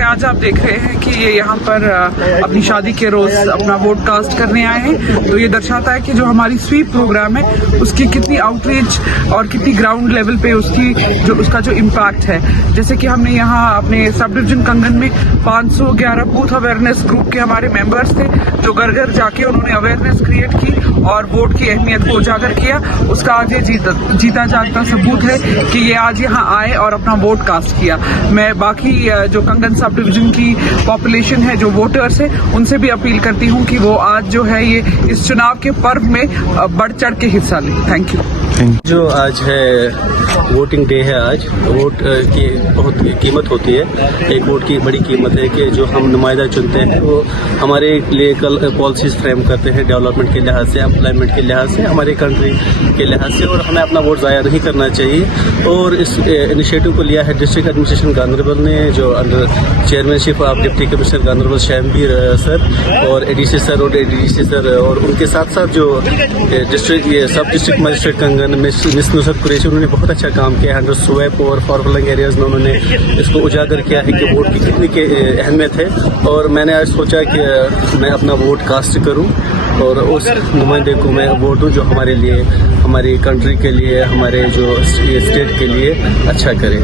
कि आज आप देख रहे हैं कि ये यहाँ पर अपनी शादी के रोज अपना वोट कास्ट करने आए हैं, तो ये दर्शाता है कि जो हमारी स्वीप प्रोग्राम है उसकी कितनी आउटरीच और कितनी ग्राउंड लेवल पे उसका जो इम्पैक्ट है। जैसे कि हमने यहाँ अपने सब डिवीजन कंगन में 511 बूथ अवेयरनेस ग्रुप के हमारे मेंबर्स थे जो घर घर जाके उन्होंने अवेयरनेस क्रिएट की और वोट की अहमियत को उजागर किया। उसका आज ये जीता जागता सबूत है कि ये आज यहाँ आए और अपना वोट कास्ट किया। मैं बाकी जो कंगन सब डिवीजन की पॉपुलेशन है, जो वोटर्स है, उनसे भी अपील करती हूँ कि वो आज जो है ये इस चुनाव के पर्व में बढ़ चढ़ के हिस्सा लें। Thank you. जो आज है वोटिंग डे है, आज वोट की बहुत कीमत होती है। एक वोट की बड़ी कीमत है कि जो हम नुमाइंदा चुनते हैं वो हमारे लिए कल पॉलिसीज फ्रेम करते हैं डेवलपमेंट के लिहाज से, एम्प्लॉयमेंट के लिहाज से, हमारी कंट्री के लिहाज से, और हमें अपना वोट ज़ाया नहीं करना चाहिए। और इस इनिशिएटिव को लिया है डिस्ट्रिक्ट एडमिनिस्ट्रेशन गांधरबल ने, जो under chairmanship of deputy commissioner Ganderbal Shahambir sir और एडीसी सर और एडीसी सर, और उनके साथ साथ जो सब district magistrate Kangan Miss Nusrat Qureshi, उन्होंने बहुत अच्छा काम किया है। अंडर स्वैप और फॉरफ्लंग एरियाज में उन्होंने इसको उजागर किया है कि वोट की कितनी अहमियत है। और मैंने आज सोचा कि मैं अपना वोट कास्ट करूं और उस नुमाइंदे को मैं वोट दूं जो हमारे लिए, हमारी कंट्री के लिए, हमारे जो स्टेट के लिए अच्छा करे।